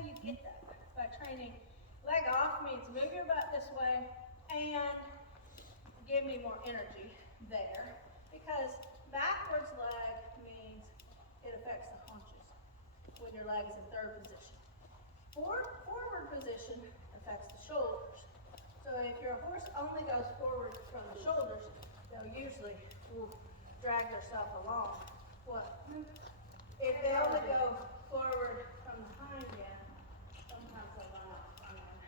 how you get that. By training. Leg off means move your butt this way and give me more energy there. Because backwards leg means it affects the haunches when your leg is in third position. Forward position affects the shoulders. So if your horse only goes forward from the shoulders, they'll usually drag themselves along. What? If they only go forward from the hind end, sometimes they'll run off front end.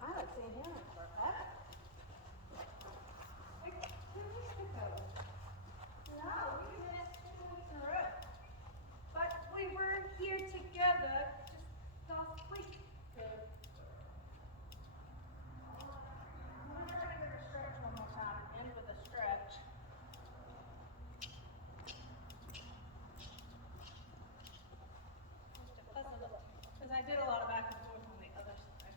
I haven't seen him in forever. Wait, 2 weeks ago. No, we missed 2 weeks in a row. But we were here together just last week. Good. I'm going to try to give her a stretch one more time. End with a stretch. Because I did a lot of back and forth on the other side.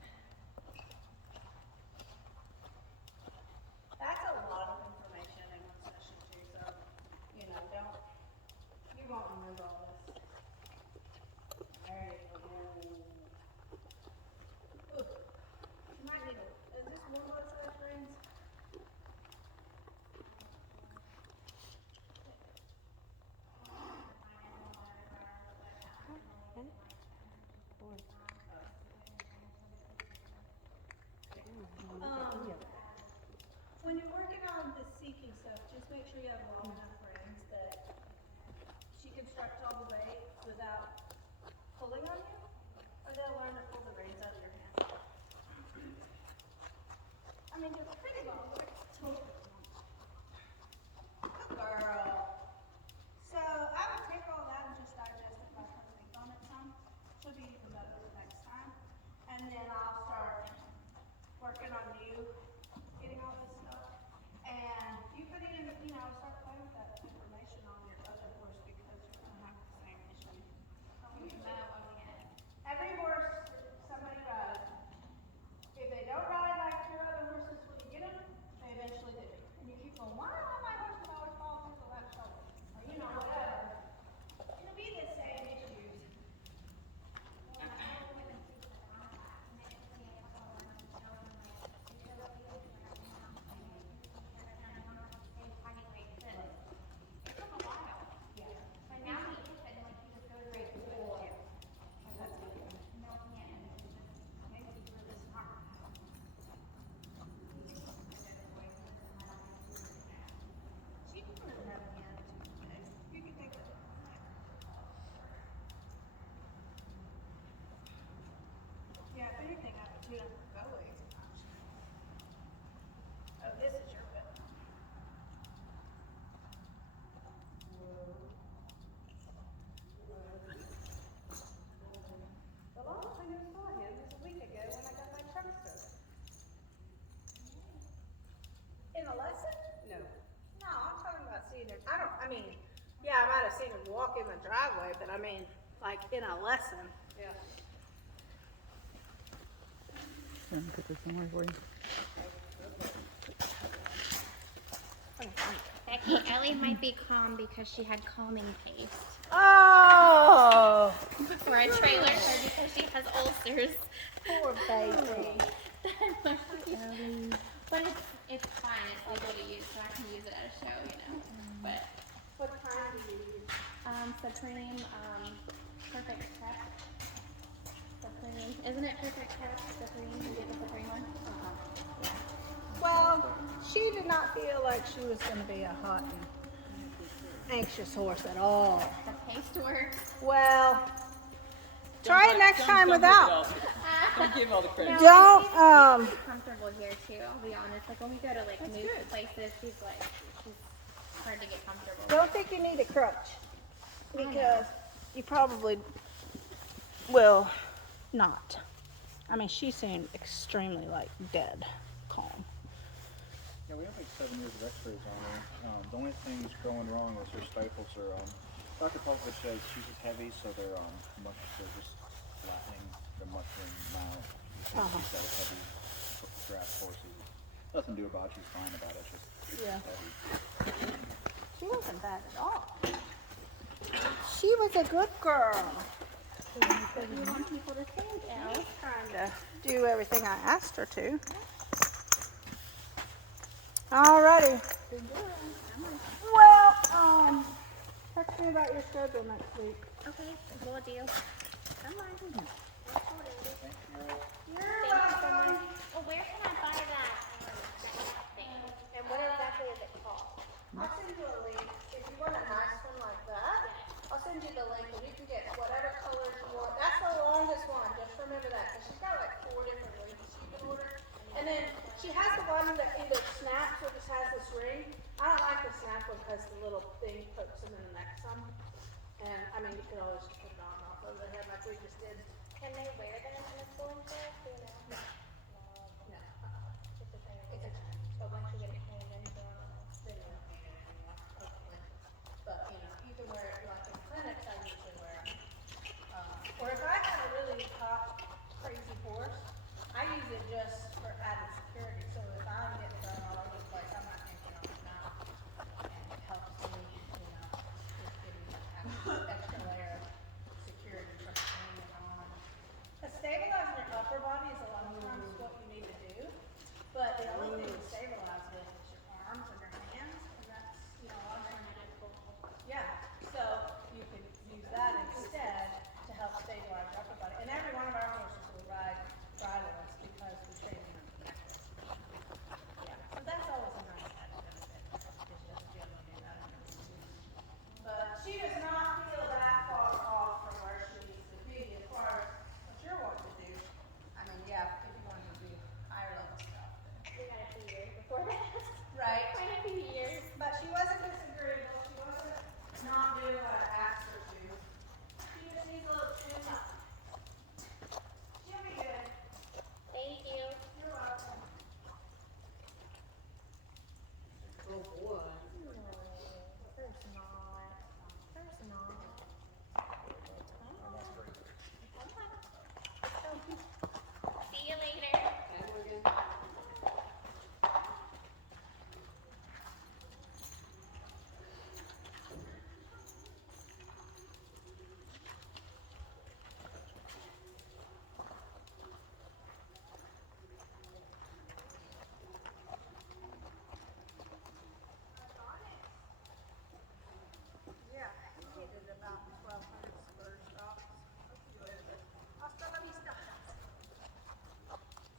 That's a lot of information in one session too, so, you won't remember all this. There you go. Ooh. You might need is this one of those size rings? When you're working on the seeking stuff, just make sure you have long enough reins that she can stretch all the way without pulling on you, or they'll learn to pull the reins out of your hand. I mean, you're pretty long, but it's totally long. Good girl. So I would take all that and just digest it by putting think on it some. She'll be even better the next time. And then I'll start working on you getting all this stuff. And you could even, start playing with that information on your other horse because you're going to have the same issue. Every horse somebody rides, if they don't ride like your other horses when you get them, they eventually do. And you keep going, why do my horses always fall through the left shoulder? Or whatever. It'll be the same issues. Yeah, if anything, I would tune up her go away sometimes. Oh, this is your whip. The last time I saw him was a week ago when I got my truck started. In a lesson? No. No, I'm talking about seeing him. Yeah, I might have seen him walk in the driveway, but like in a lesson. Yeah. Let me put this somewhere for you. Becky, Ellie might be calm because she had calming paste. Oh! For a trailer or because she has ulcers. Poor baby. But it's fine. It's legal to use, so I can use it at a show, But What kind do you use? Supreme, Perfect Tech. Supreme. Isn't it Perfect Tech? Supreme? You get the Supreme one? Yeah. Well, she did not feel like she was going to be a hot and anxious horse at all. The paste works. Well, try it next time without. Don't give all the credit. Don't, She's comfortable here too, I'll be honest. Like when we go to new places, she's hard to get comfortable. Don't think you need a crutch because you probably will not. She seemed extremely dead calm. Yeah, we have 7 years of x-rays on her. The only thing that's going wrong is her stifles are, Dr. Popovich says she's just heavy, so they're just flattening. They're mushroom now. She's got a heavy draft horses. Nothing to do about it. She's fine about it. It's just heavy. She wasn't bad at all. She was a good girl. You want people to stand out. Trying to do everything I asked her to. Alrighty. Well, text me about your schedule next week. Okay, will do. Come on. You're Thank you so much. Oh, where can I buy that thing? And what exactly is it called? I'll send you a link. If you want a nice one like that, I'll send you the link and you can get whatever colors you want. That's the longest one. Just remember that. Because she's got like 4 different links you can order. And then she has the one that either snaps or just has this ring. I don't like the snap one because the little thing pokes in the neck some. And I mean, you can always just put it on and off of the head like we just did. Can they wear them in the school and stuff? Do you know? No. It's a thing. It's a But once you get it cleaned, then you go on. then you don't need it anymore. Hopefully. But you know, you can wear it like in clinics. I usually wear them. Or if I have a really hot, crazy horse, I use it just for added security. So if I'm getting thrown all over the place, I'm not thinking on the mouth. And it helps me, you know, just give me that extra layer of security from hanging on. Because stabilizing your upper body is a lot of times what you need to do. But the only thing to stabilize with is your arms and your hands. And that's, you know, a lot of times yeah, so you can use that instead to help stabilize your upper body. And every one of our horses will ride with us because we train them in the necklace. Yeah, so that's always a nice added benefit. It's just a general do that. But she does not feel that far off from where she needs to be as far as what you're wanting to do. I mean, yeah, if you wanted to do higher level stuff. We got a few years before that. Right. Quite a few years. But she wasn't disagreeable. She wasn't not doing what I asked her to. She just needs a little tune up. She'll be good. Thank you. You're welcome. Oh boy. There's not. There's not. See you later. Yeah, he needed about 1,200 spur stops. Hasta la vista.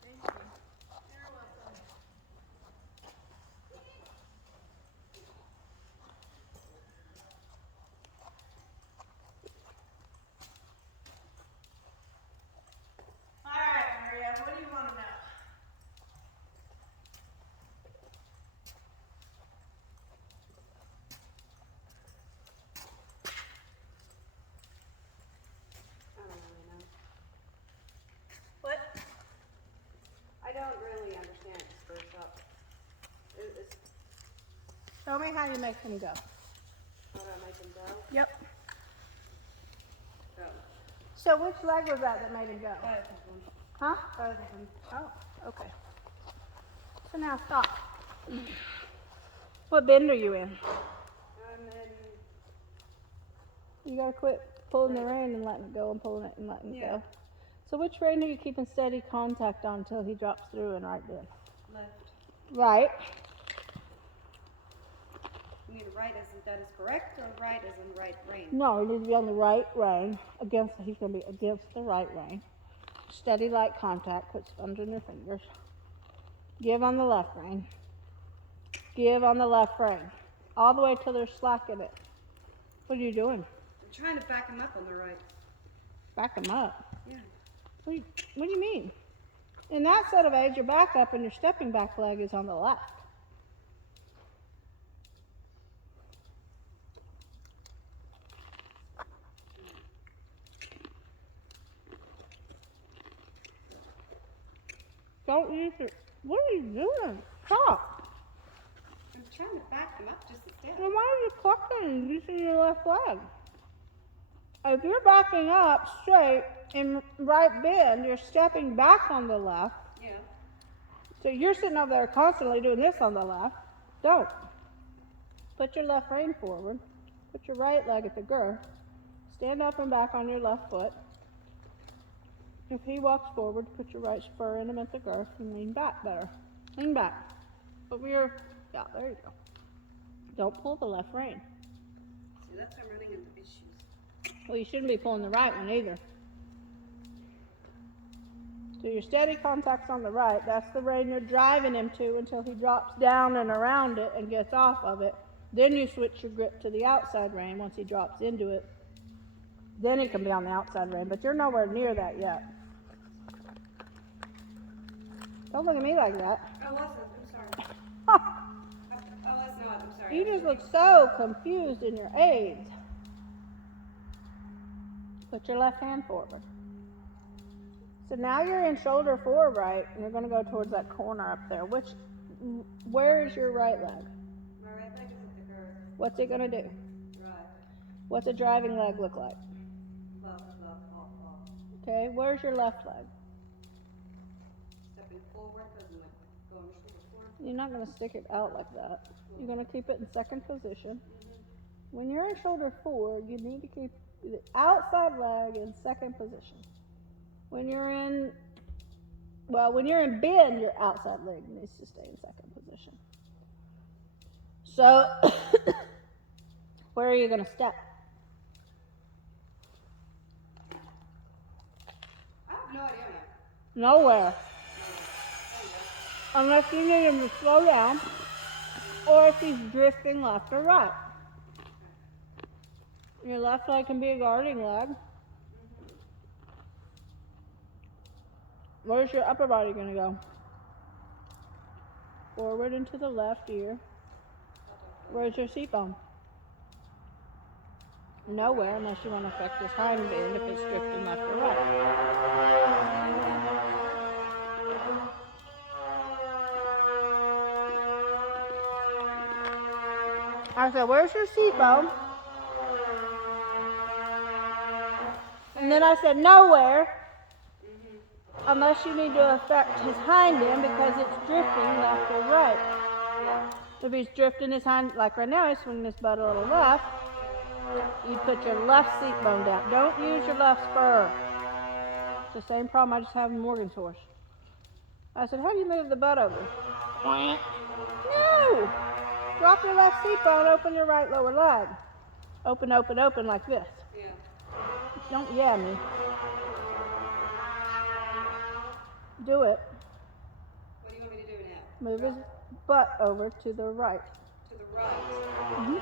Thank you. You're welcome. All right, Maria, what do you want to know? I don't really know. What? I don't really understand spur stop. It's Show me how you make them go. how do I make them go? Yep. Oh, So which leg was that made him go? both of them. Huh? Both of them. Oh, okay. So now stop. What bend are you in? And then You gotta quit pulling the rein and letting it go and pulling it and letting it Yeah. go. So which rein are you keeping steady contact on until he drops through and right bend? left. Right. You mean right as in that is correct, or right as in right rein? No, he needs to be on the right rein. He's gonna be against the right rein. Steady light contact, puts under your fingers. Give on the left rein. Give on the left rein. All the way till there's slack in it. What are you doing? I'm trying to back him up on the right. Back him up. Yeah. What do you mean? In that set of age, your back up and your stepping back leg is on the left. Don't use it. What are you doing? Stop. I'm trying to back him up just a step. Then why are you clucking and using your left leg? If you're backing up straight in right bend, you're stepping back on the left. Yeah. So you're sitting over there constantly doing this on the left. Don't. Put your left rein forward. Put your right leg at the girth. Stand up and back on your left foot. If he walks forward, put your right spur in him at the girth and lean back better. Lean back. Over your, yeah, there you go. Don't pull the left rein. See, that's why I'm running into issues. Well, you shouldn't be pulling the right one either. So your steady contact's on the right. That's the rein you're driving him to until he drops down and around it and gets off of it. Then you switch your grip to the outside rein once he drops into it. Then he can be on the outside rein, but you're nowhere near that yet. Don't look at me like that. Oh, listen, I'm sorry. Oh, that's not, I'm sorry. You just look so confused in your aids. Put your left hand forward. So now you're in shoulder forward right, and you're going to go towards that corner up there. Where is your right leg? My right leg is at the girth. What's it going to do? Right. What's a driving leg look like? Left, off. Okay, where's your left leg? Stepping forward because I'm like going shoulder forward. You're not going to stick it out like that. You're going to keep it in second position. When you're in shoulder forward, you need to keep the outside leg in second position. When you're in bend, your outside leg needs to stay in second position. So, where are you going to step? I have no idea. Nowhere. Unless you need him to slow down, or if he's drifting left or right. Your left leg can be a guarding leg. Where's your upper body going to go? Forward into the left ear. Where's your seat bone? Nowhere, unless you want to affect his hind end if it's drifting left or right. I said, where's your seat bone? And then I said, nowhere. Unless you need to affect his hind end because it's drifting left or right. If he's drifting his hind, like right now, he's swinging his butt a little left, you put your left seat bone down. Don't use your left spur. It's the same problem I just have with Morgan's horse. I said, how do you move the butt over? No! Drop your left seat bone, open your right lower leg. Open like this. Yeah. Don't yeah me. Do it. What do you want me to do now? Move his butt over to the right. To the right. Mm-hmm.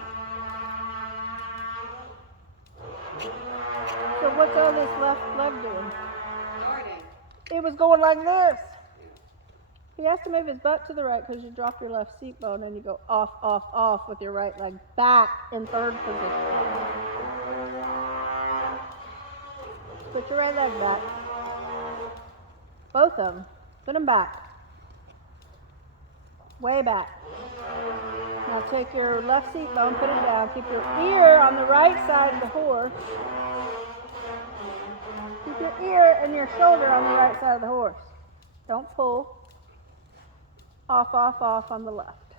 So what's all this left leg doing? Guarding. It was going like this. He has to move his butt to the right because you drop your left seat bone and you go off with your right leg back in third position. Put your right leg back. Both of them. Put them back. Way back. Now take your left seat bone, put it down. Keep your ear on the right side of the horse. Keep your ear and your shoulder on the right side of the horse. Don't pull. Off on the left.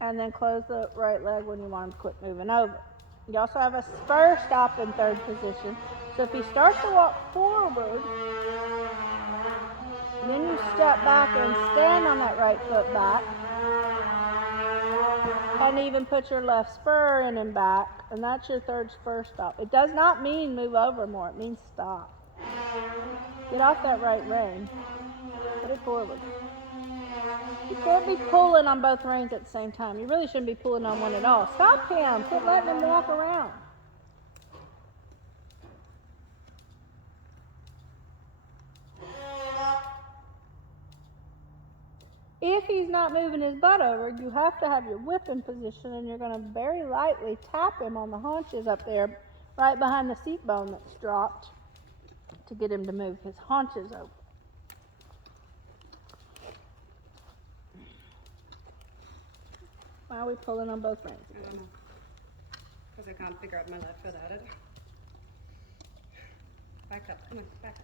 And then close the right leg when you want him to quit moving over. You also have a spur stop in third position. So if he starts to walk forward, then you step back and stand on that right foot back. And even put your left spur in and back. And that's your third spur stop. It does not mean move over more. It means stop. Get off that right rein. Put it forward. You can't be pulling on both reins at the same time. You really shouldn't be pulling on one at all. Stop him. Quit letting him walk around. If he's not moving his butt over, you have to have your whip in position and you're going to very lightly tap him on the haunches up there, right behind the seat bone that's dropped, to get him to move his haunches over. Why are we pulling on both reins I don't know. Because I can't figure out my left foot at it. Back up. Come on, back up.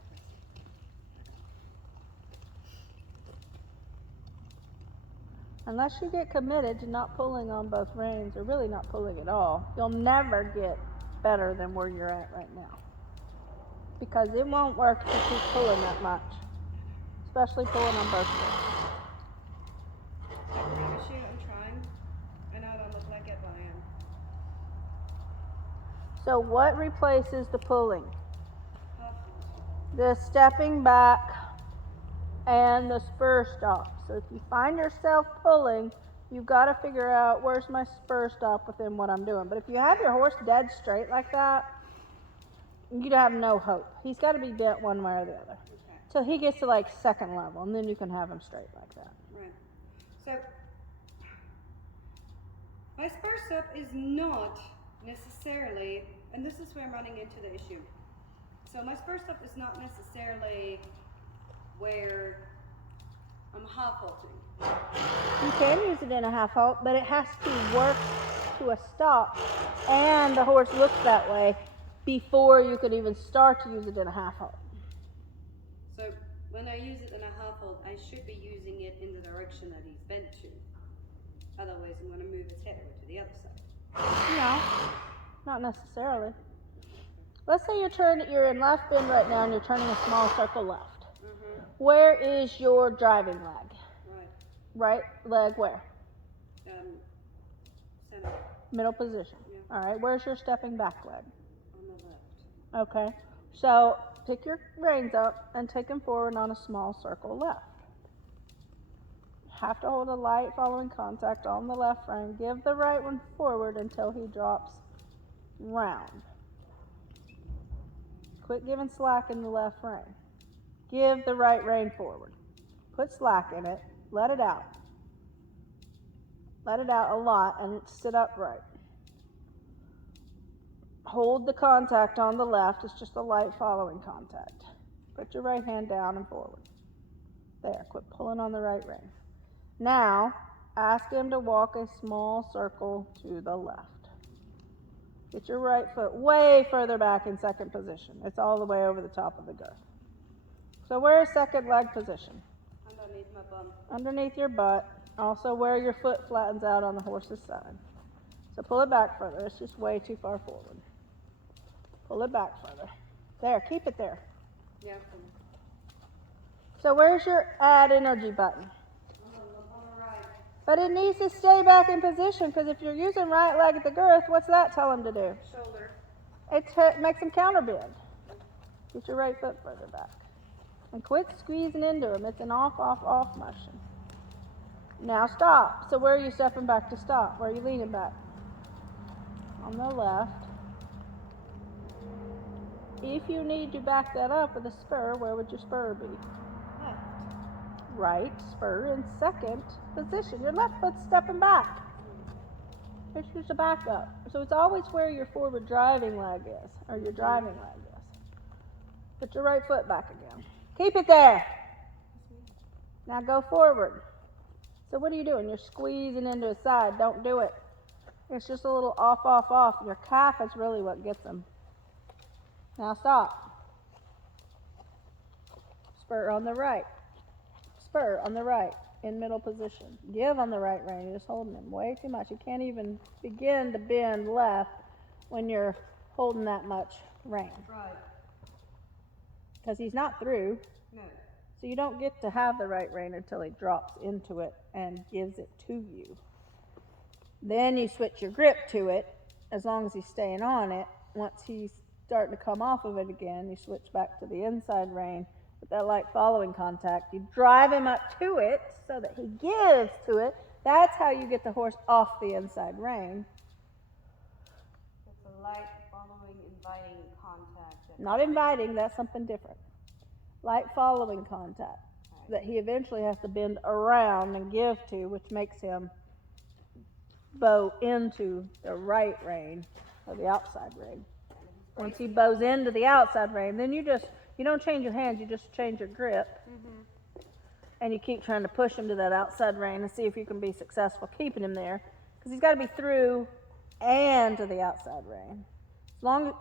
Unless you get committed to not pulling on both reins, or really not pulling at all, you'll never get better than where you're at right now. because it won't work if you keep pulling that much, especially pulling on both feet. I promise you, I'm trying. I know I don't look like it, but I am. So what replaces the pulling? Half. The stepping back and the spur stop. So if you find yourself pulling, you've got to figure out where's my spur stop within what I'm doing. But if you have your horse dead straight like that, you'd have no hope. He's got to be bent one way or the other. Okay. Till he gets to like second level, and then you can have him straight like that. Right. So my spur stop is not necessarily, and this is where I'm running into the issue. So my spur stop is not necessarily where I'm half halting. You can use it in a half halt, but it has to work to a stop, and the horse looks that way before you could even start to use it in a half halt. So when I use it in a half halt, I should be using it in the direction that he's bent to. Otherwise, I'm going to move his head over to the other side. No, not necessarily. Let's say you're in left bend right now and you're turning a small circle left. Where is your driving leg? Right. Right leg where? Center. Middle position. Yeah. All right, where's your stepping back leg? On the left. Okay, so pick your reins up and take them forward on a small circle left. Have to hold a light following contact on the left rein. Give the right one forward until he drops round. Quit giving slack in the left rein. Give the right rein forward. Put slack in it. Let it out. Let it out a lot and sit upright. Hold the contact on the left. It's just a light following contact. Put your right hand down and forward. There. Quit pulling on the right rein. Now, ask him to walk a small circle to the left. Get your right foot way further back in second position. It's all the way over the top of the girth. So where's second leg position? Underneath my bum. Underneath your butt. Also where your foot flattens out on the horse's side. So pull it back further. It's just way too far forward. Pull it back further. There, keep it there. Yeah. So where's your add energy button? On the right. But it needs to stay back in position, because if you're using right leg at the girth, what's that tell him to do? Shoulder. It makes him counter bend. Get your right foot further back. And quit squeezing into him. It's an off, off, off motion. Now stop. So where are you stepping back to stop? Where are you leaning back? On the left. If you need to back that up with a spur, where would your spur be? Left. Right spur in second position. Your left foot's stepping back. It's just a backup. So it's always where your forward driving leg is, or your driving leg is. Put your right foot back again. Keep it there. Now go forward. So what are you doing? You're squeezing into his side. Don't do it. It's just a little off, off, off. Your calf is really what gets him. Now stop. Spur on the right. Spur on the right in middle position. Give on the right rein. You're just holding him way too much. You can't even begin to bend left when you're holding that much rein. Right. Because he's not through. No. So you don't get to have the right rein until he drops into it and gives it to you. Then you switch your grip to it, as long as he's staying on it. Once he's starting to come off of it again, you switch back to the inside rein with that light following contact. You drive him up to it so that he gives to it. That's how you get the horse off the inside rein. It's a light following, inviting contact. Not inviting, that's something different. Light following contact that he eventually has to bend around and give to, which makes him bow into the right rein or the outside rein. Once he bows into the outside rein, then you don't change your hands, you just change your grip. And you keep trying to push him to that outside rein and see if you can be successful keeping him there, because he's got to be through and to the outside rein.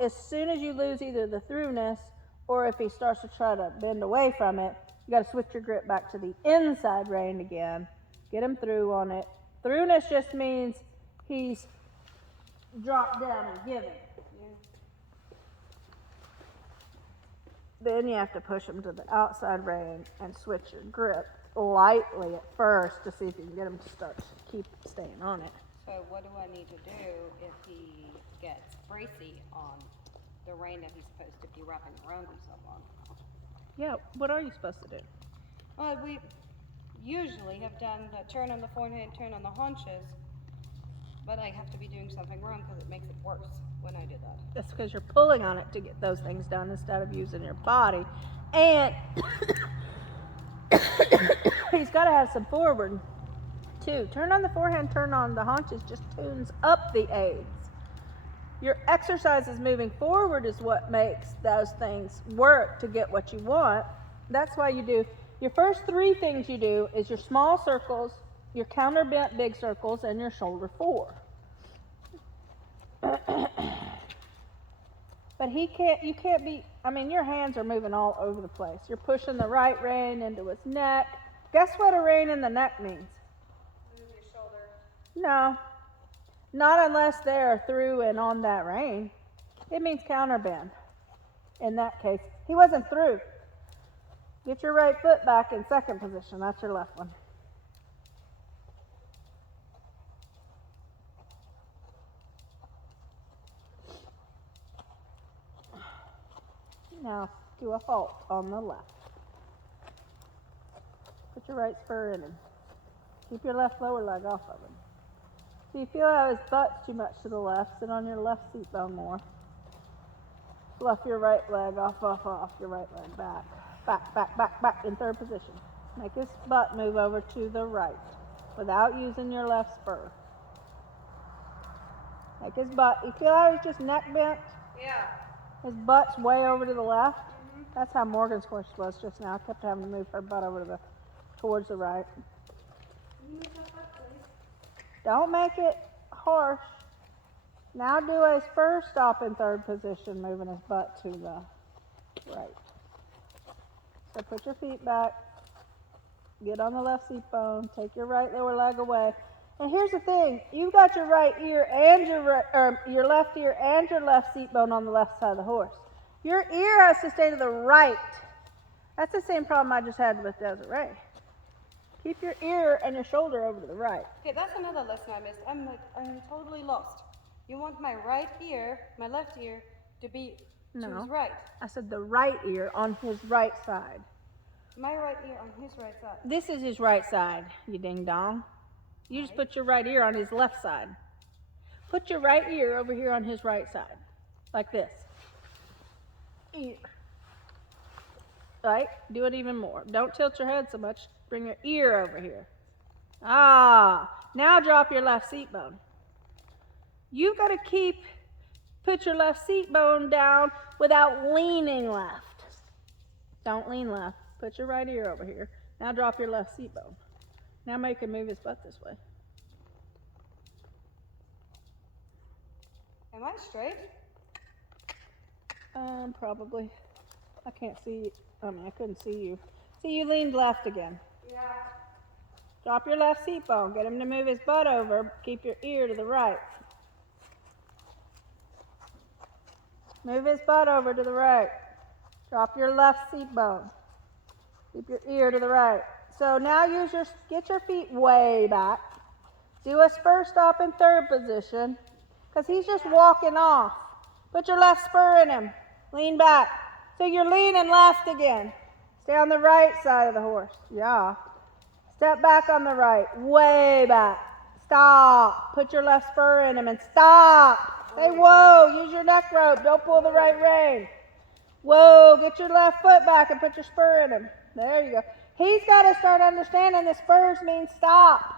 As soon as you lose either the throughness, or if he starts to try to bend away from it, you got to switch your grip back to the inside rein again. Get him through on it. Throughness just means he's dropped down and given. Then you have to push them to the outside rein and switch your grip lightly at first to see if you can get them to start to keep staying on it. So what do I need to do if he gets bracy on the rein that he's supposed to be wrapping around himself on? Yeah, what are you supposed to do? Well, we usually have done the turn on the forehand, turn on the haunches, but I have to be doing something wrong because it makes it worse when I do that. That's because you're pulling on it to get those things done instead of using your body. And he's got to have some forward too. Turn on the forehand, turn on the haunches just tunes up the aids. Your exercises moving forward is what makes those things work to get what you want. That's why you do your first 3 things you do is your small circles, your counter bent big circles, and your shoulder 4. But you can't be, I mean, your hands are moving all over the place. You're pushing the right rein into his neck. Guess what a rein in the neck means? Move your shoulder. No, not unless they're through and on that rein. It means counterbend. In that case, he wasn't through. Get your right foot back in second position. That's your left one. Now do a halt on the left. Put your right spur in him. Keep your left lower leg off of him. So you feel how his butt's too much to the left, sit on your left seat bone more. Fluff your right leg off your right leg back. Back in third position. Make his butt move over to the right without using your left spur. Make his butt, you feel how he's just neck bent? Yeah. His butt's way over to the left. That's how Morgan's horse was just now. I kept having to move her butt over towards the right. Don't make it harsh. Now do a spur stop in third position, moving his butt to the right. So put your feet back. Get on the left seat bone. Take your right lower leg away. And here's the thing, you've got your right ear and your left ear and your left seat bone on the left side of the horse. Your ear has to stay to the right. That's the same problem I just had with Desiree. Keep your ear and your shoulder over to the right. Okay, that's another lesson I missed. I'm totally lost. You want my right ear, my left ear, to be to his right. I said the right ear on his right side. My right ear on his right side. This is his right side, you ding dong. You just put your right ear on his left side. Put your right ear over here on his right side. Like this. Ear. Right? Do it even more. Don't tilt your head so much. Bring your ear over here. Now drop your left seat bone. You've got to put your left seat bone down without leaning left. Don't lean left. Put your right ear over here. Now drop your left seat bone. Now make him move his butt this way. Am I straight? Probably. I can't see. I couldn't see you. See, you leaned left again. Yeah. Drop your left seat bone. Get him to move his butt over. Keep your ear to the right. Move his butt over to the right. Drop your left seat bone. Keep your ear to the right. So now get your feet way back. Do a spur stop in third position because he's just walking off. Put your left spur in him. Lean back. So you're leaning left again. Stay on the right side of the horse. Yeah. Step back on the right. Way back. Stop. Put your left spur in him and stop. Say whoa. Use your neck rope. Don't pull the right rein. Whoa. Get your left foot back and put your spur in him. There you go. He's got to start understanding the spurs mean stop.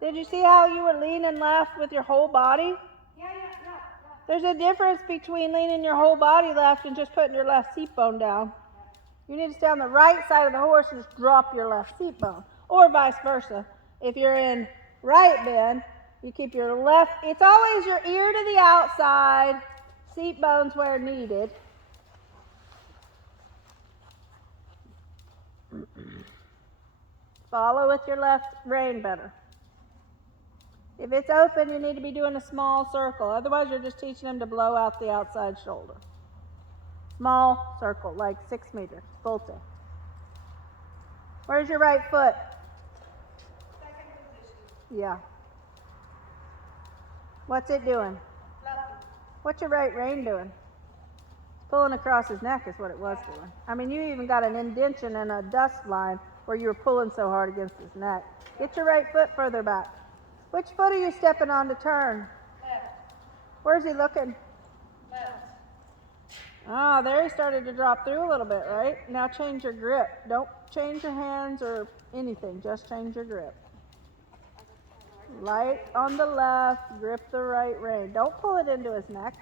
Did you see how you were leaning left with your whole body? Yeah. There's a difference between leaning your whole body left and just putting your left seat bone down. You need to stay on the right side of the horse and just drop your left seat bone. Or vice versa. If you're in right bend, you keep your left, it's always your ear to the outside, seat bones where needed. Follow with your left rein better. If it's open, you need to be doing a small circle. Otherwise, you're just teaching them to blow out the outside shoulder. Small circle, like 6 meters, volte. Where's your right foot? Second position. Yeah. What's it doing? Left. What's your right rein doing? It's pulling across his neck is what it was doing. I mean, you even got an indention and a dust line where you were pulling so hard against his neck. Get your right foot further back. Which foot are you stepping on to turn? Left. Where's he looking? Left. Ah, there he started to drop through a little bit, right? Now change your grip. Don't change your hands or anything, just change your grip. Light on the left, grip the right rein. Don't pull it into his neck.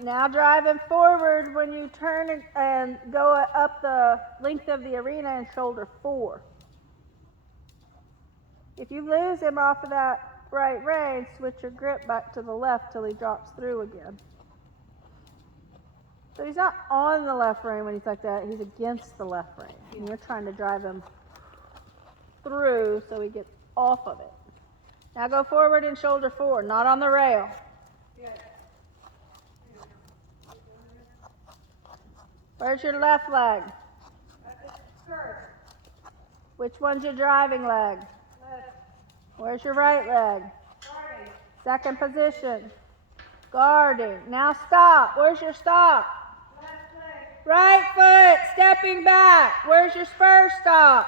Now driving forward when you turn it and go up the length of the arena in shoulder 4. If you lose him off of that right rein, switch your grip back to the left till he drops through again. So he's not on the left rein when he's like that, he's against the left rein. And you're trying to drive him through so he gets off of it. Now go forward in shoulder 4, not on the rail. Where's your left leg? Spur. Which one's your driving leg? Left. Where's your right leg? Guarding. Second position. Guarding. Now stop. Where's your stop? Left leg. Right foot, stepping back. Where's your spur stop?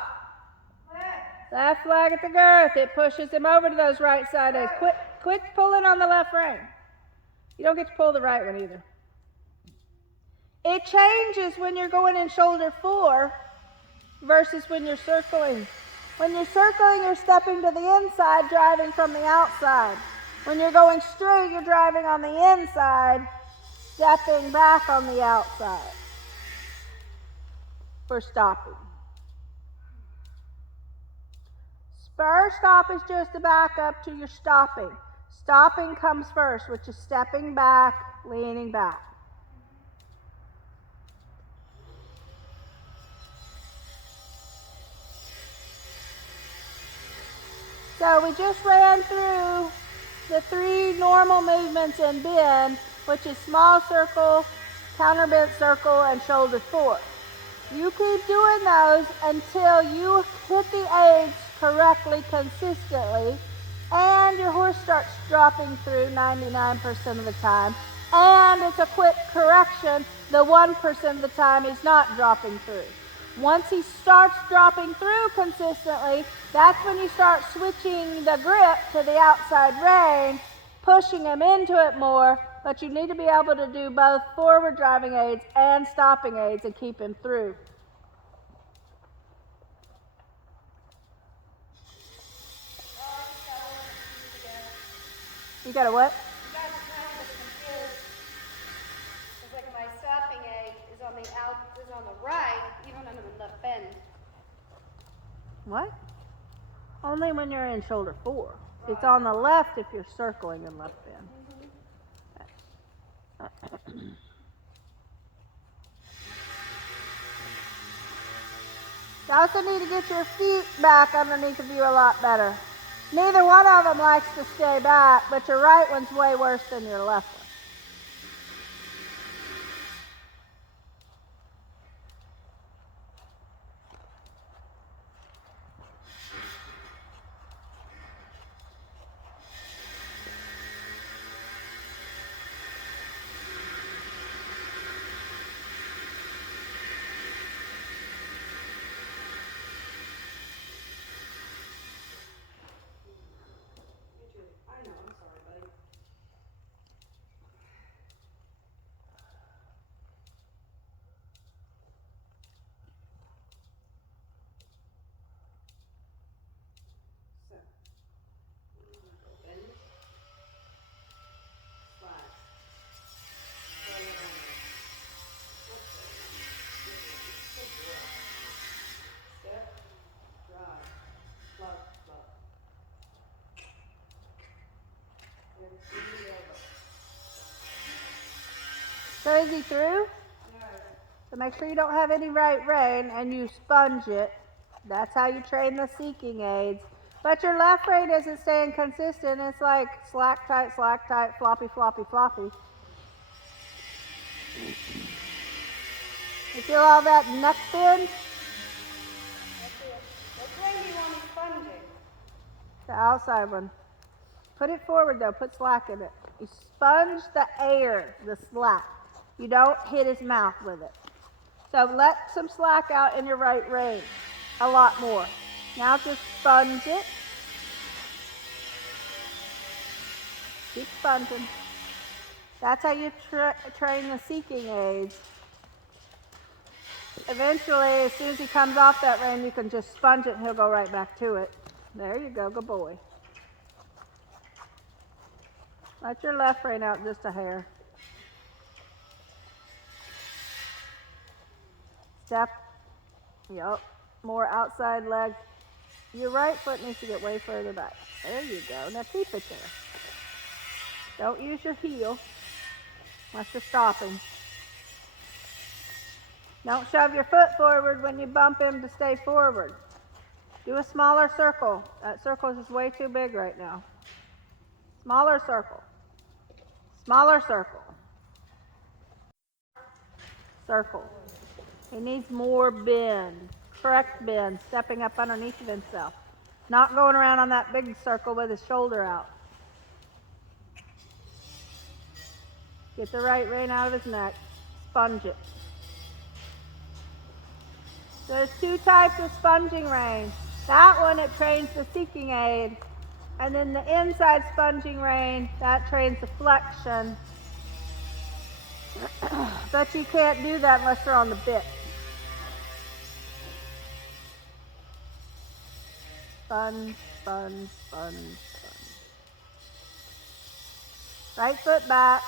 Left. Left leg at the girth. It pushes him over to those right side aids. Quit pulling on the left rein. You don't get to pull the right one either. It changes when you're going in shoulder 4 versus when you're circling. When you're circling, you're stepping to the inside, driving from the outside. When you're going straight, you're driving on the inside, stepping back on the outside for stopping. Spur stop is just a back up to your stopping. Stopping comes first, which is stepping back, leaning back. So we just ran through the 3 normal movements in bend, which is small circle, counterbent circle, and shoulder 4. You keep doing those until you hit the aids correctly, consistently, and your horse starts dropping through 99% of the time. And it's a quick correction, the 1% of the time he's not dropping through. Once he starts dropping through consistently, that's when you start switching the grip to the outside rein, pushing him into it more, but you need to be able to do both forward driving aids and stopping aids and keep him through. You got a what? You guys are kind of confused. It's like my stopping aid is on the right, even when I'm in left bend. What? Only when you're in shoulder 4. It's on the left if you're circling in left bend. You also need to get your feet back underneath of you a lot better. Neither one of them likes to stay back, but your right one's way worse than your left one. I know, I'm sorry, buddy. So, bend, slide, slide around it. Step, drive, plug, plug. So is he through? So make sure you don't have any right rein and you sponge it. That's how you train the seeking aids. But your left rein isn't staying consistent. It's like slack, tight, floppy, floppy, floppy. You feel all that neck bend? Which way do you want me sponging? The outside one. Put it forward though, put slack in it. You sponge the air, the slack. You don't hit his mouth with it. So let some slack out in your right rein. A lot more. Now just sponge it. Keep sponging. That's how you train the seeking aids. Eventually, as soon as he comes off that rein, you can just sponge it and he'll go right back to it. There you go, good boy. Let your left rein out just a hair. Step, yep, more outside leg. Your right foot needs to get way further back. There you go, now keep it there. Don't use your heel unless you're stopping. Don't shove your foot forward when you bump him to stay forward. Do a smaller circle. That circle is way too big right now. Smaller circle. Smaller circle. Circle. He needs more bend. Correct bend. Stepping up underneath of himself. Not going around on that big circle with his shoulder out. Get the right rein out of his neck. Sponge it. There's two types of sponging rein. That one, it trains the seeking aid. And then the inside sponging rein, that trains the flexion. But you can't do that unless they're on the bit. Sponge, sponge, sponge, sponge. Right foot back.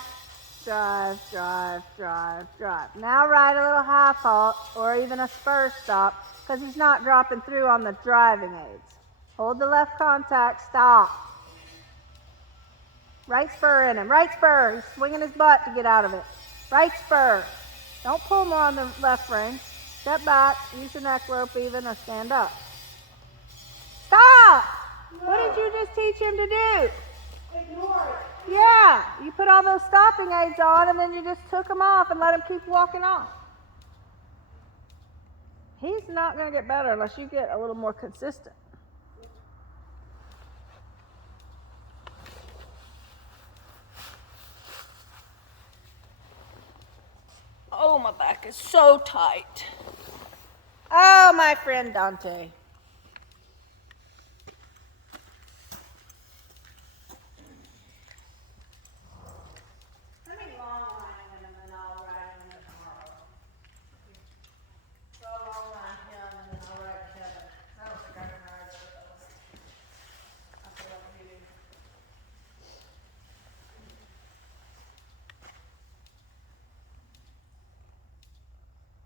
Drive, drive, drive, drive. Now ride a little half halt or even a spur stop because he's not dropping through on the driving aids. Hold the left contact, stop. Right spur in him, right spur. He's swinging his butt to get out of it. Right spur. Don't pull more on the left rein. Step back, use your neck rope even or stand up. Stop! No. What did you just teach him to do? Ignore it. Yeah, you put all those stopping aids on and then you just took them off and let him keep walking off. He's not going to get better unless you get a little more consistent. Oh, my back is so tight. Oh, my friend Dante. Let me long line him and then I'll ride him tomorrow. So long line him and then I'll ride Kevin. I don't think I can ride both of us. I feel like you do.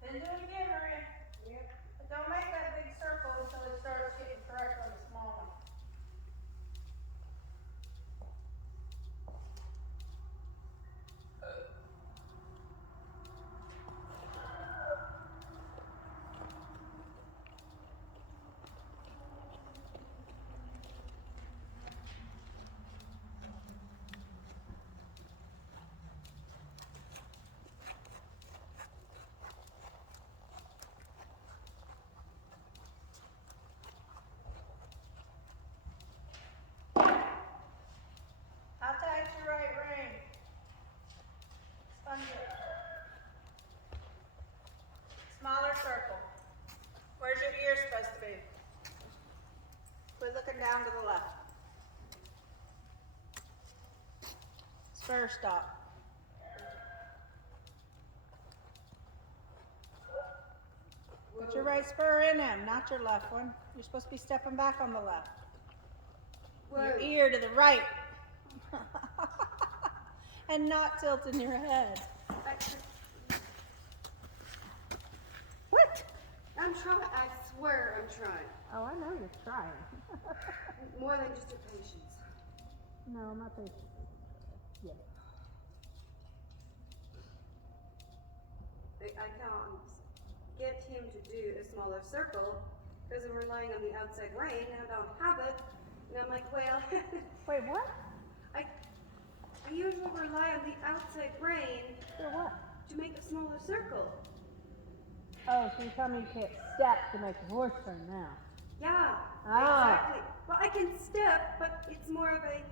Then do it again, Maria. Yep. But don't make that big circle until it starts getting correct on the small one. How tight's your right rein? Sponge it. Smaller circle. Where's your ear supposed to be? Quit looking down to the left. Spur stop. Put your right spur in him, not your left one. You're supposed to be stepping back on the left. Your ear to the right. And not tilting your head. What? I'm trying. I swear I'm trying. Oh, I know you're trying. More than just your patience. No, my patience. Yeah. I can't get him to do a smaller circle because I'm relying on the outside rein and I don't have it. And I'm like, well, Wait, what? I usually rely on the outside rein For what? to make a smaller circle. Oh, so you're telling me you can't step to make the horse turn now? Yeah, Ah. exactly. Well, I can step, but it's more of a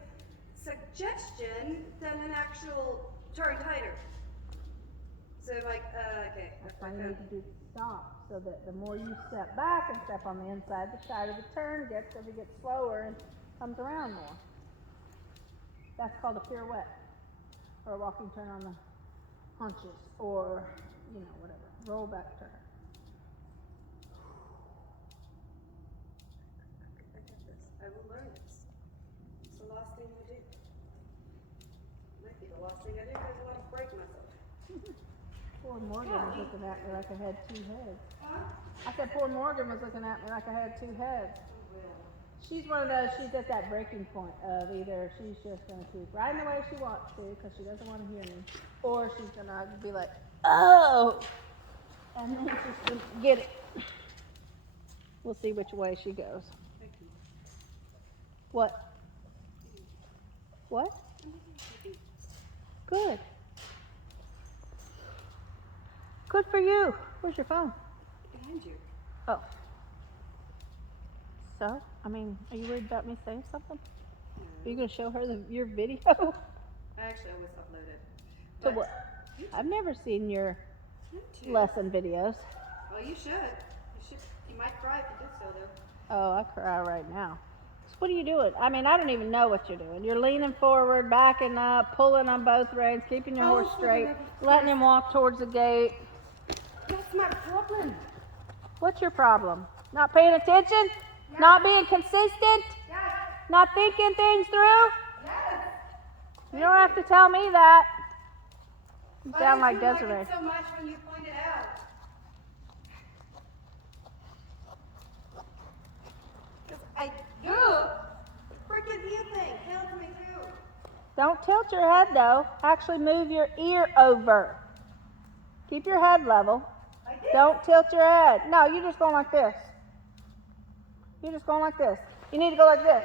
suggestion than an actual turn tighter. So like, okay. That's why you need to do stop, so that the more you step back and step on the inside, the tighter the turn gets, as it gets slower and comes around more. That's called a pirouette, or a walking turn on the haunches, or, you know, whatever, roll back turn. I get this. I will learn this. It's the last thing I do. Might be the last thing I do because I want to break myself. Poor Morgan was looking at me like I had two heads. Huh? I said poor Morgan was looking at me like I had two heads. She's one of those, she's at that breaking point of either she's just going to keep riding the way she wants to because she doesn't want to hear me, or she's going to be like, oh, and then she's going to get it. We'll see which way she goes. Thank you. What? What? Good. Good for you. Where's your phone? Behind you. Oh. So, I mean, are you worried about me saying something? Are you going to show her your video? I actually always upload it. To what? I've never seen your YouTube. lesson videos. Well, you should. You might cry if you did so, though. Oh, I cry right now. So what are you doing? I mean, I don't even know what you're doing. You're leaning forward, backing up, pulling on both reins, keeping your horse straight, letting him walk towards the gate. That's my problem. What's your problem? Not paying attention? Not being consistent? Yes. Not thinking things through? Yes. You don't have to tell me that. You Why sound did like you Desiree. Like it so much when you pointed out? Because I do. Freaking you think tells me to. Don't tilt your head though. Actually move your ear over. Keep your head level. I did. Don't tilt your head. No, you're just going like this. You're just going like this. You need to go like this.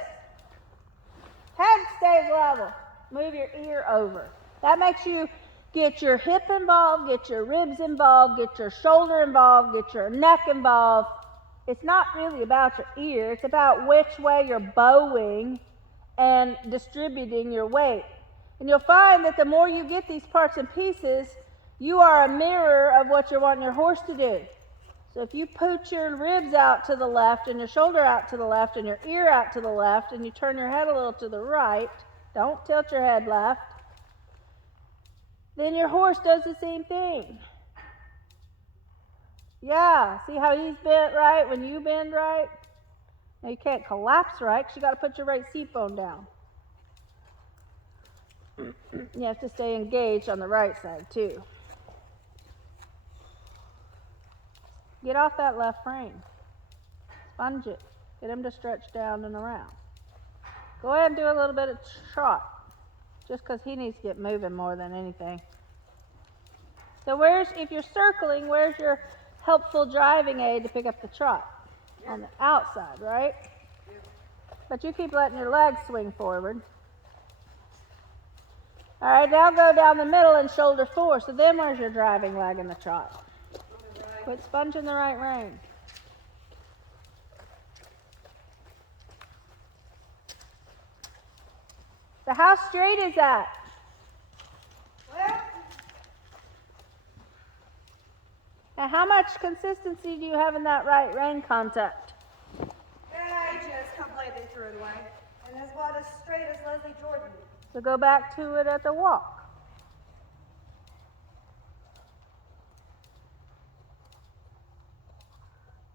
Head stays level. Move your ear over. That makes you get your hip involved, get your ribs involved, get your shoulder involved, get your neck involved. It's not really about your ear. It's about which way you're bowing and distributing your weight. And you'll find that the more you get these parts and pieces, you are a mirror of what you're wanting your horse to do. So if you put your ribs out to the left and your shoulder out to the left and your ear out to the left and you turn your head a little to the right, don't tilt your head left, then your horse does the same thing. Yeah, see how he's bent right when you bend right? Now you can't collapse right because you got to put your right seat bone down. You have to stay engaged on the right side too. Get off that left rein. Sponge it. Get him to stretch down and around. Go ahead and do a little bit of trot. Just because he needs to get moving more than anything. So if you're circling, where's your helpful driving aid to pick up the trot? On the outside, right? But you keep letting your legs swing forward. All right, now go down the middle and shoulder forward. So then where's your driving leg in the trot? Quit sponging the right rein. So how straight is that? Well, Now how much consistency do you have in that right rein contact? I just completely threw it away. And it's about as straight as Leslie Jordan. So go back to it at the walk.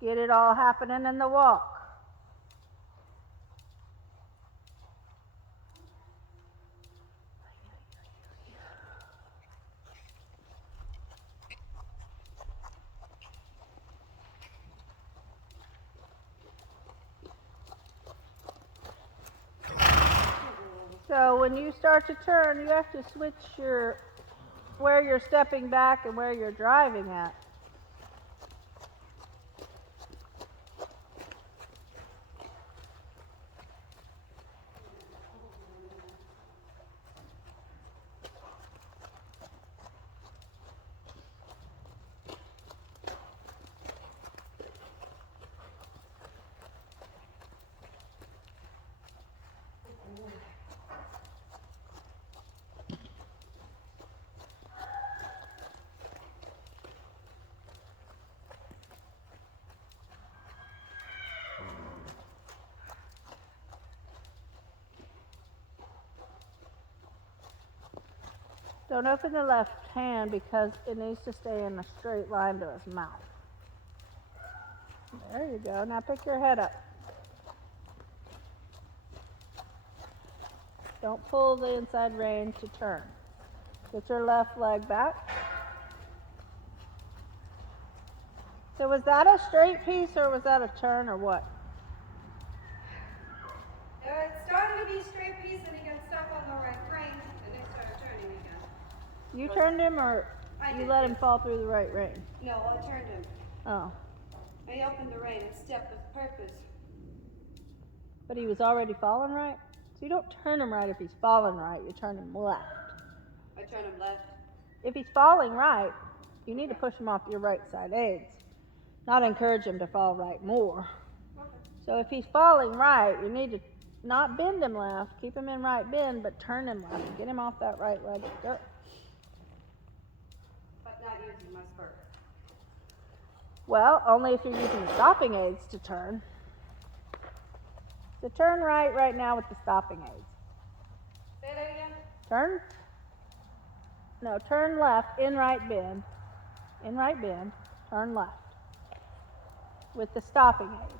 Get it all happening in the walk. So when you start to turn, you have to switch where you're stepping back and where you're driving at. Don't open the left hand because it needs to stay in a straight line to his mouth. There you go. Now pick your head up. Don't pull the inside rein to turn. Get your left leg back. So was that a straight piece or was that a turn or what? It started to be a straight piece and he got stuck on the right rein and they started turning again. You turned him or I you did, let him yes. fall through the right rein? No, I turned him. Oh. I opened the rein and stepped with purpose. But he was already falling right? So you don't turn him right if he's falling right, you turn him left. I turned him left. If he's falling right, you need to push him off your right side aids. Not encourage him to fall right more. Okay. So if he's falling right, you need to not bend him left, keep him in right bend, but turn him left. Get him off that right leg. But not using my spur. Well, only if you're using the stopping aids to turn. So turn right now with the stopping aids. Say that again? Turn. No, turn left in right bend. In right bend, turn left. With the stopping aids.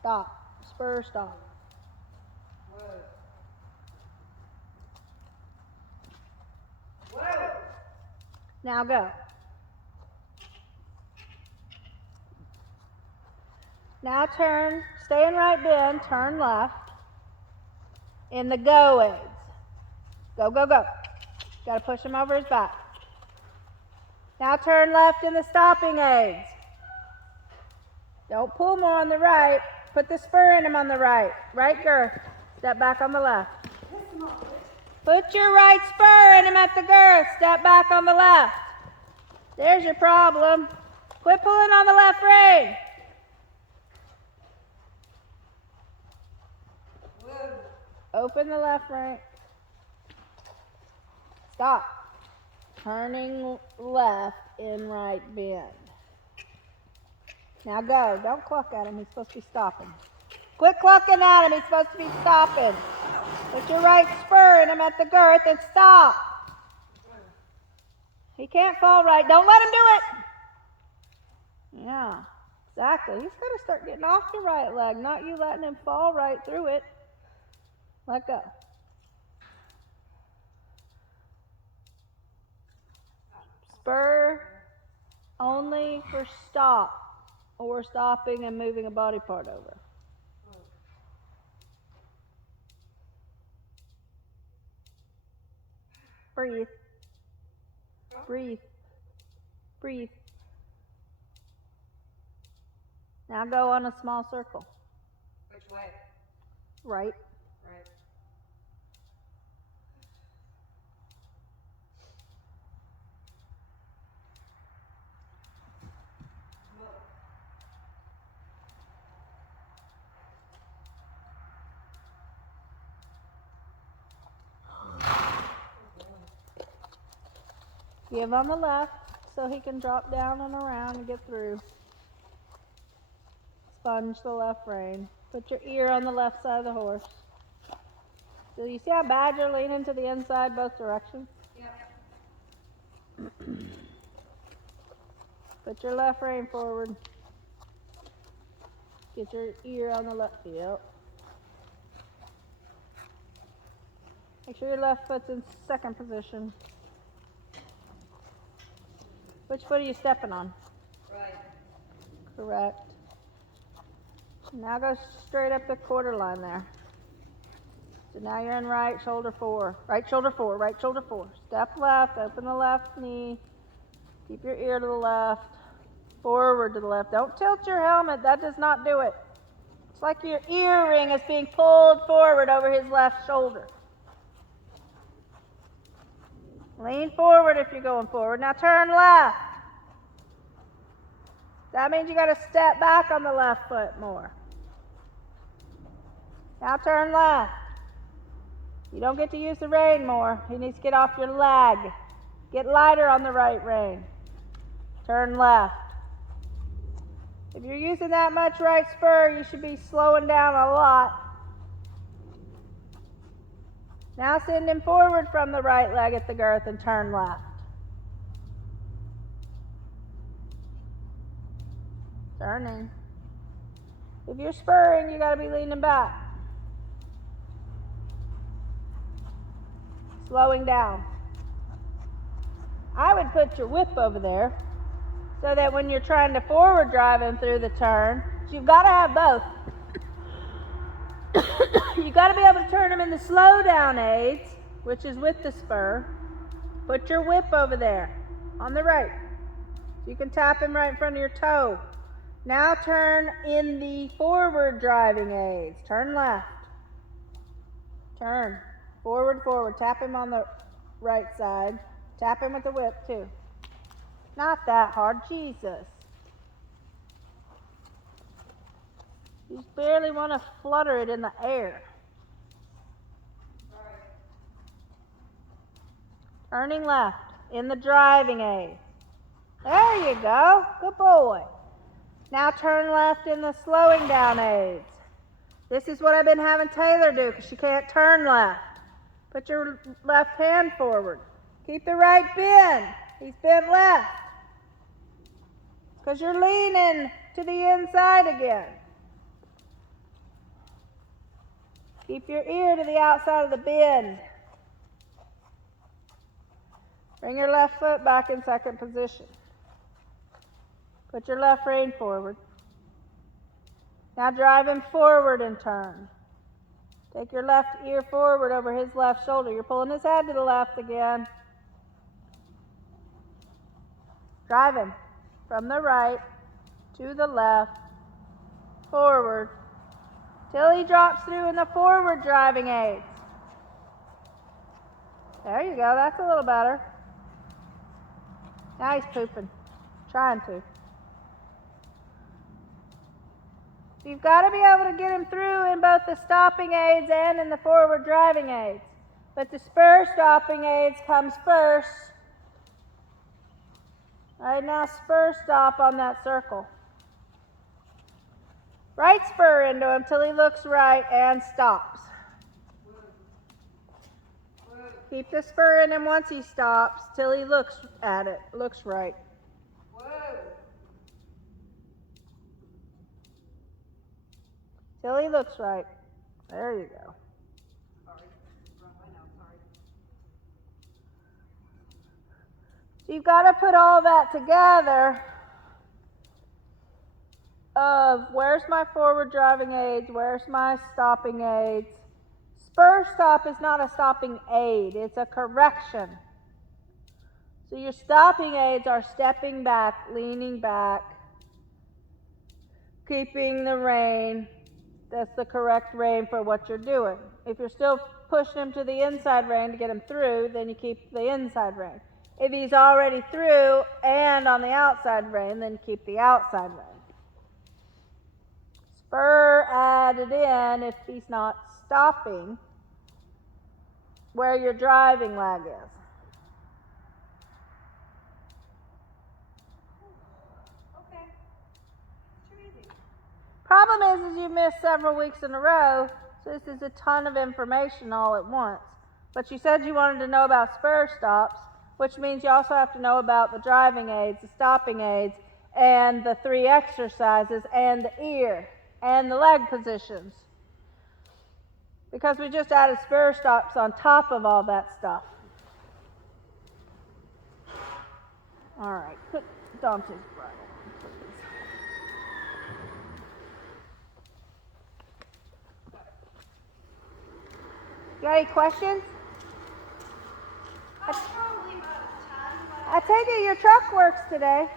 Stop. Spur stop. Whoa. Whoa! Now go. Now turn, stay in right bend, turn left. In the go aids. Go, go, go. Gotta push him over his back. Now turn left in the stopping aids. Don't pull more on the right. Put the spur in him on the right. Right girth. Step back on the left. Put your right spur in him at the girth. Step back on the left. There's your problem. Quit pulling on the left rein. Open the left rein. Stop. Turning left in right bend. Now go. Don't cluck at him. He's supposed to be stopping. Quit clucking at him. He's supposed to be stopping. Put your right spur in him at the girth and stop. He can't fall right. Don't let him do it. Yeah, exactly. He's got to start getting off your right leg, not you letting him fall right through it. Let go. Spur only for stop or stopping and moving a body part over. Breathe. Breathe. Breathe. Now go on a small circle. Which way? Right. Right. Give on the left so he can drop down and around and get through. Sponge the left rein. Put your ear on the left side of the horse. So you see how bad you're leaning to the inside both directions? Yep. Put your left rein forward. Get your ear on the left. Yep. Make sure your left foot's in second position. Which foot are you stepping on? Right. Correct. Now go straight up the quarter line there. So now you're in right shoulder four. Right shoulder four, right shoulder four. Step left, open the left knee. Keep your ear to the left. Forward to the left. Don't tilt your helmet, that does not do it. It's like your earring is being pulled forward over his left shoulder. Lean forward if you're going forward. Now turn left. That means you got to step back on the left foot more. Now turn left. You don't get to use the rein more. He needs to get off your leg. Get lighter on the right rein. Turn left. If you're using that much right spur, you should be slowing down a lot. Now send him forward from the right leg at the girth and turn left. Turning. If you're spurring, you got to be leaning back. Slowing down. I would put your whip over there so that when you're trying to forward drive him through the turn, you've got to have both. You've got to be able to turn him in the slow down aids, which is with the spur. Put your whip over there on the right. So you can tap him right in front of your toe. Now turn in the forward driving aids. Turn left. Turn. Forward, forward. Tap him on the right side. Tap him with the whip too. Not that hard. Jesus. You just barely want to flutter it in the air. Turning left in the driving aid. There you go. Good boy. Now turn left in the slowing down aids. This is what I've been having Taylor do because she can't turn left. Put your left hand forward. Keep the right bend. He's bent left. Because you're leaning to the inside again. Keep your ear to the outside of the bend. Bring your left foot back in second position. Put your left rein forward. Now drive him forward and turn. Take your left ear forward over his left shoulder. You're pulling his head to the left again. Drive him from the right to the left, forward, till he drops through in the forward driving aids. There you go. That's a little better. Now he's pooping. Trying to. So you've got to be able to get him through in both the stopping aids and in the forward driving aids. But the spur stopping aids comes first. All right, now spur stop on that circle. Right spur into him till he looks right and stops. Keep the spur in him once he stops till he looks at it, looks right. Till he looks right. There you go. So you've got to put all that together of where's my forward driving aids, where's my stopping aids. Spur stop is not a stopping aid, it's a correction. So your stopping aids are stepping back, leaning back, keeping the rein. That's the correct rein for what you're doing. If you're still pushing him to the inside rein to get him through, then you keep the inside rein. If he's already through and on the outside rein, then keep the outside rein. Spur added in if he's not stopping where your driving leg is. Okay. Too easy. Problem is you missed several weeks in a row, so this is a ton of information all at once. But you said you wanted to know about spur stops, which means you also have to know about the driving aids, the stopping aids, and the 3 exercises, and the ear, and the leg positions. Because we just added spur stops on top of all that stuff. All right, put Dante's bridle, please. Got any questions? I take it your truck works today.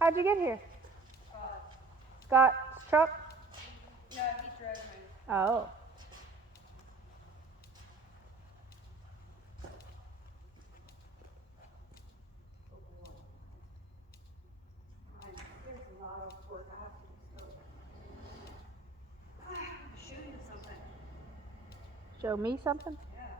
How'd you get here? Scott's truck? No, he drove me. Oh. There's a lot of work I have to do. So. Show you something. Show me something?